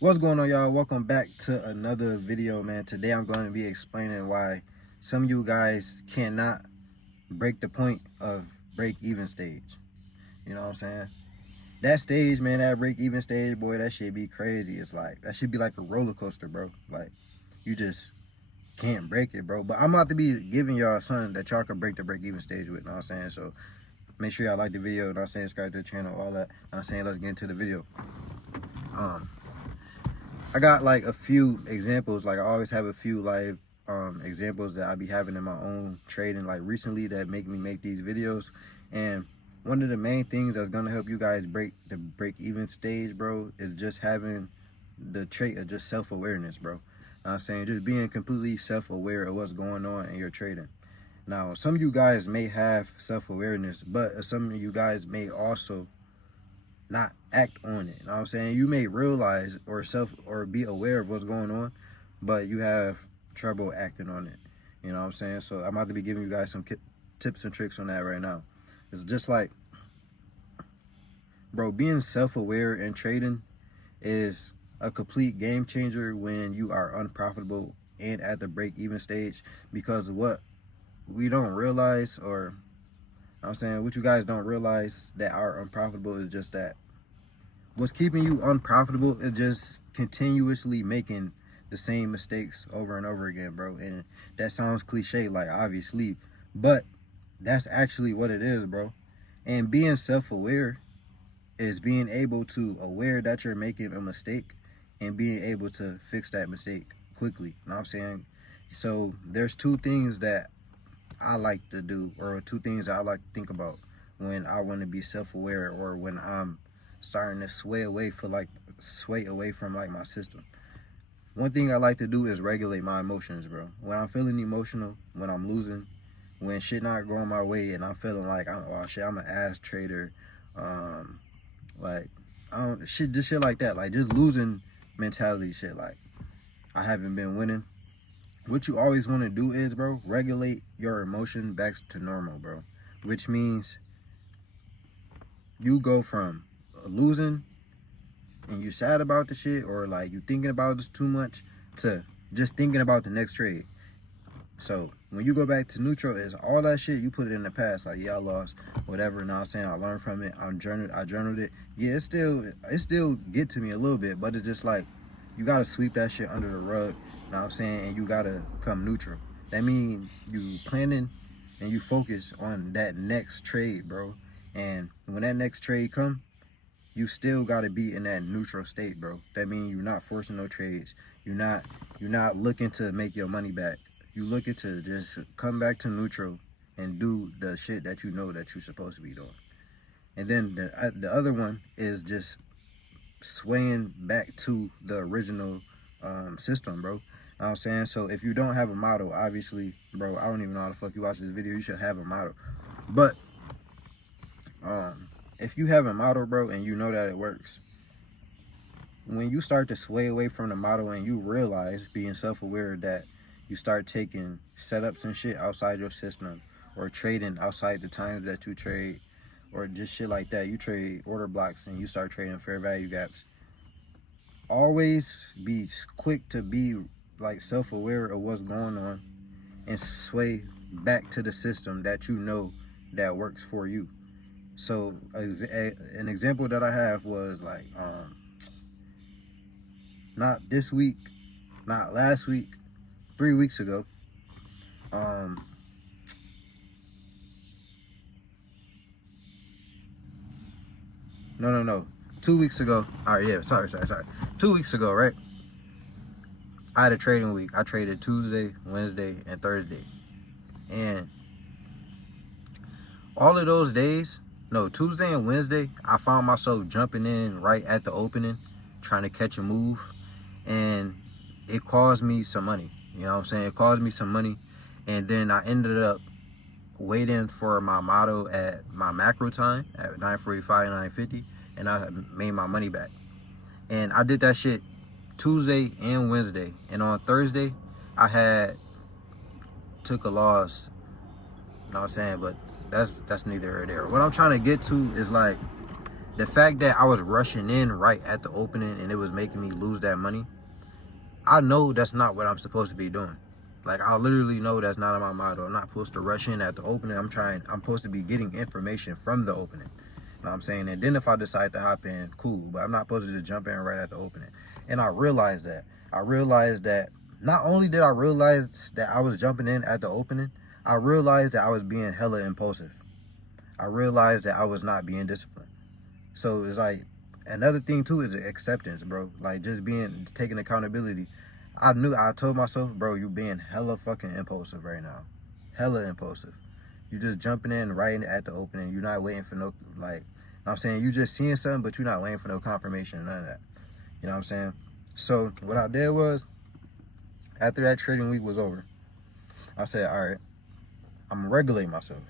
What's going on, y'all? Welcome back to another video, man. Today I'm going to be explaining why some of you guys cannot break the point of break-even stage. You know what I'm saying? That stage, man, that break-even stage, boy, that shit be crazy. It's like, that should be like a roller coaster, bro. Like, you just can't break it, bro. But I'm about to be giving y'all something that y'all can break the break-even stage with, you know what I'm saying? So make sure y'all like the video, you know what I'm saying? Subscribe to the channel, all that. You know what I'm saying? Let's get into the video. I got like a few examples. Like I always have a few like examples that I be having in my own trading like recently that make me make these videos. And one of the main things that's gonna help you guys break the break-even stage, bro, is just having the trait of just self-awareness, bro. You know what I'm saying? Just being completely self-aware of what's going on in your trading. Now, some of you guys may have self-awareness, but some of you guys may also not act on it. You know what I'm saying? You may realize or be aware of what's going on, but you have trouble acting on it. You know what I'm saying? So I'm about to be giving you guys some tips and tricks on that right now. It's just like, bro, being self-aware in trading is a complete game changer when you are unprofitable and at the break-even stage, because what we don't realize, or I'm saying what you guys don't realize that are unprofitable, is just that what's keeping you unprofitable is just continuously making the same mistakes over and over again, bro. And that sounds cliche, like obviously, but that's actually what it is, bro. And being self-aware is being able to aware that you're making a mistake and being able to fix that mistake quickly. You know what I'm saying? So there's two things that I like to do, or two things I like to think about when I want to be self-aware, or when I'm starting to sway away from like my system. One thing I like to do is regulate my emotions, bro. When I'm feeling emotional, when I'm losing, when shit not going my way, and I'm feeling like I'm an ass trader, like just shit like that, like just losing mentality shit, like I haven't been winning. What you always want to do is, bro, regulate your emotion back to normal, bro. Which means you go from losing and you're sad about the shit, or like you thinking about this too much, to just thinking about the next trade. So when you go back to neutral, is all that shit you put it in the past, like, yeah, I lost, whatever. Now I'm saying I learned from it. I journaled it. Yeah, it still get to me a little bit, but it's just like you gotta sweep that shit under the rug. Know what I'm saying? And you gotta come neutral. That means you planning and you focus on that next trade, bro. And when that next trade come, you still gotta be in that neutral state, bro. That means you're not forcing no trades. You're not looking to make your money back. You looking to just come back to neutral and do the shit that you know that you're supposed to be doing. And then the other one is just swaying back to the original system, bro. Know what I'm saying? So if you don't have a model, obviously, bro, I don't even know how the fuck you watch this video. You should have a model. But if you have a model, bro, and you know that it works, when you start to sway away from the model and you realize, being self-aware, that you start taking setups and shit outside your system, or trading outside the times that you trade, or just shit like that, you trade order blocks and you start trading fair value gaps, always be quick to be like self-aware of what's going on and sway back to the system that you know that works for you. So an example that I have was like not this week, not last week, 3 weeks ago. No. 2 weeks ago. All right, yeah, sorry. 2 weeks ago, right? I had a trading week. I traded Tuesday, Wednesday, and Thursday. And all of those days, no, Tuesday and Wednesday, I found myself jumping in right at the opening, trying to catch a move. And it caused me some money. You know what I'm saying? It caused me some money. And then I ended up waiting for my model at my macro time at 9:45, 9:50, and I made my money back. And I did that shit Tuesday and Wednesday. And on Thursday, I took a loss. You know what I'm saying? But that's neither here nor there. What I'm trying to get to is like, The fact that I was rushing in right at the opening and it was making me lose that money, I know that's not what I'm supposed to be doing. Like, I literally know that's not my motto. I'm not supposed to rush in at the opening. I'm supposed to be getting information from the opening. You know what I'm saying? And then if I decide to hop in, cool. But I'm not supposed to just jump in right at the opening. And I realized that. Not only did I realize that I was jumping in at the opening, I realized that I was being hella impulsive. I realized that I was not being disciplined. So it's like, another thing too is acceptance, bro. Like, just taking accountability. I told myself, bro, you being hella fucking impulsive right now. Hella impulsive. You just jumping in right at the opening. You're not waiting for no, like, I'm saying, you just seeing something, but you're not waiting for no confirmation or none of that. You know what I'm saying? So what I did was, after that trading week was over, I said, all right, I'm gonna regulate myself.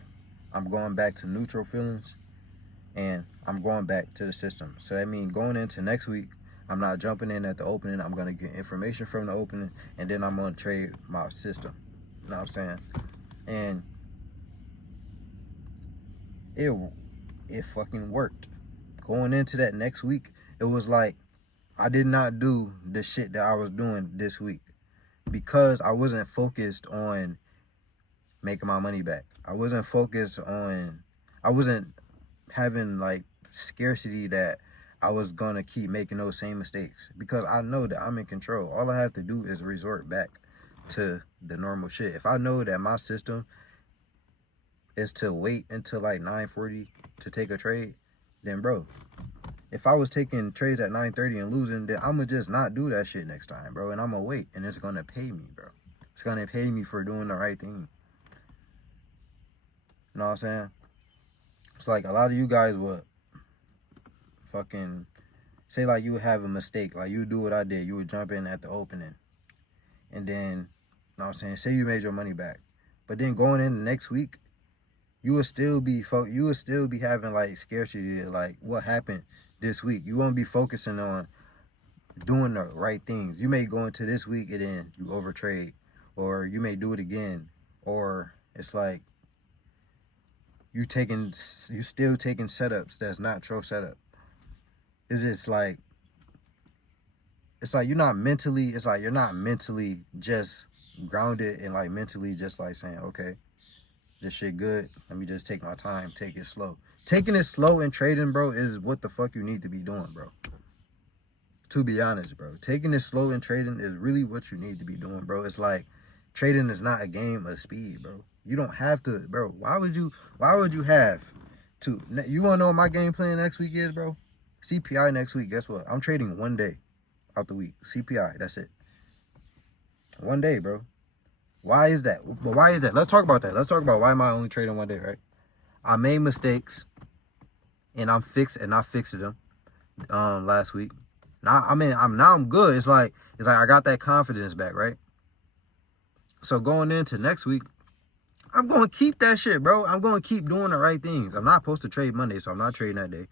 I'm going back to neutral feelings, and I'm going back to the system. So that means going into next week, I'm not jumping in at the opening. I'm going to get information from the opening, and then I'm going to trade my system. You know what I'm saying? And it fucking worked. Going into that next week, it was like I did not do the shit that I was doing this week because I wasn't focused on making my money back. I wasn't having like scarcity that I was gonna keep making those same mistakes, because I know that I'm in control. All I have to do is resort back to the normal shit. If I know that my system is to wait until like 9:40 to take a trade, then bro, if I was taking trades at 9:30 and losing, then I'm gonna just not do that shit next time, bro, and I'm gonna wait, and it's gonna pay me, bro. It's gonna pay me for doing the right thing. You know what I'm saying? It's like a lot of you guys would fucking say, like, you would have a mistake, like you would do what I did. You would jump in at the opening, and then, you know what I'm saying, say you made your money back, but then going in the next week, you would still be having like scarcity, like what happened this week. You won't be focusing on doing the right things. You may go into this week and then you overtrade, or you may do it again, or it's like you still taking setups that's not your setup. It's just like, you're not mentally just grounded and like mentally just like saying, okay, this shit good, let me just take my time, take it slow. Taking it slow in trading, bro, is what the fuck you need to be doing, bro. To be honest, bro, taking it slow in trading is really what you need to be doing, bro. It's like, trading is not a game of speed, bro. You don't have to, bro. Why would you have to? You want to know what my game plan next week is, bro? CPI next week, guess what? I'm trading 1 day out the week. CPI, that's it. 1 day, bro. Why is that? But why is that? Let's talk about that. Let's talk about why am I only trading 1 day, right? I made mistakes, and I fixed them last week. Now I'm good. It's like I got that confidence back, right? So going into next week, I'm going to keep that shit, bro. I'm going to keep doing the right things. I'm not supposed to trade Monday, so I'm not trading that day.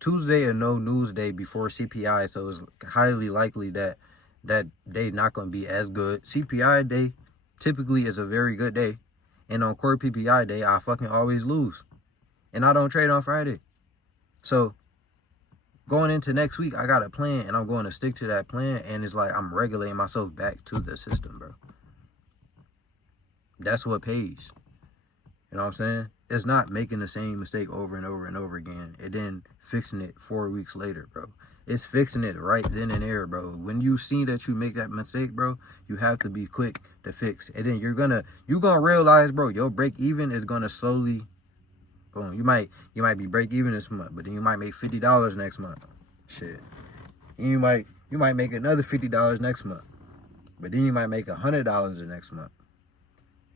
Tuesday or no news day before CPI, so it's highly likely that day not going to be as good. CPI day typically is a very good day, and on core PPI day, I fucking always lose, and I don't trade on Friday. So going into next week, I got a plan, and I'm going to stick to that plan, and it's like I'm regulating myself back to the system, bro. That's what pays. You know what I'm saying? It's not making the same mistake over and over and over again and then fixing it 4 weeks later, bro. It's fixing it right then and there, bro. When you see that you make that mistake, bro, you have to be quick to fix. And then you're gonna realize, bro, your break even is gonna slowly, boom. You might be break even this month, but then you might make $50 next month. Shit. And you might make another $50 next month, but then you might make $100 the next month.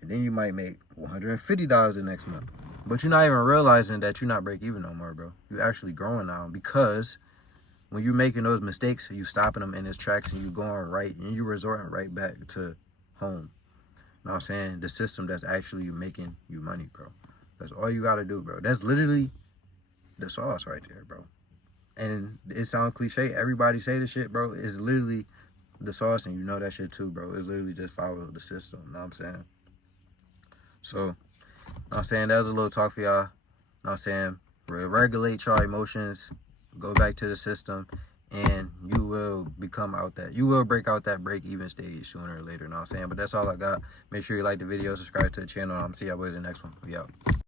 And then you might make $150 the next month. But you're not even realizing that you're not break even no more, bro. You're actually growing now, because when you're making those mistakes, you stopping them in its tracks, and you're going right, and you're resorting right back to home. You know what I'm saying? The system that's actually making you money, bro. That's all you got to do, bro. That's literally the sauce right there, bro. And it sounds cliche. Everybody say the shit, bro. It's literally the sauce, and you know that shit too, bro. It's literally just follow the system. You know what I'm saying? So, you know what I'm saying, that was a little talk for y'all. You know what I'm saying? Regulate your emotions. go back to the system, and you will break out that break-even stage sooner or later, you know what I'm saying? But that's all I got. Make sure you like the video, subscribe to the channel. I'm see y'all boys in the next one. We out.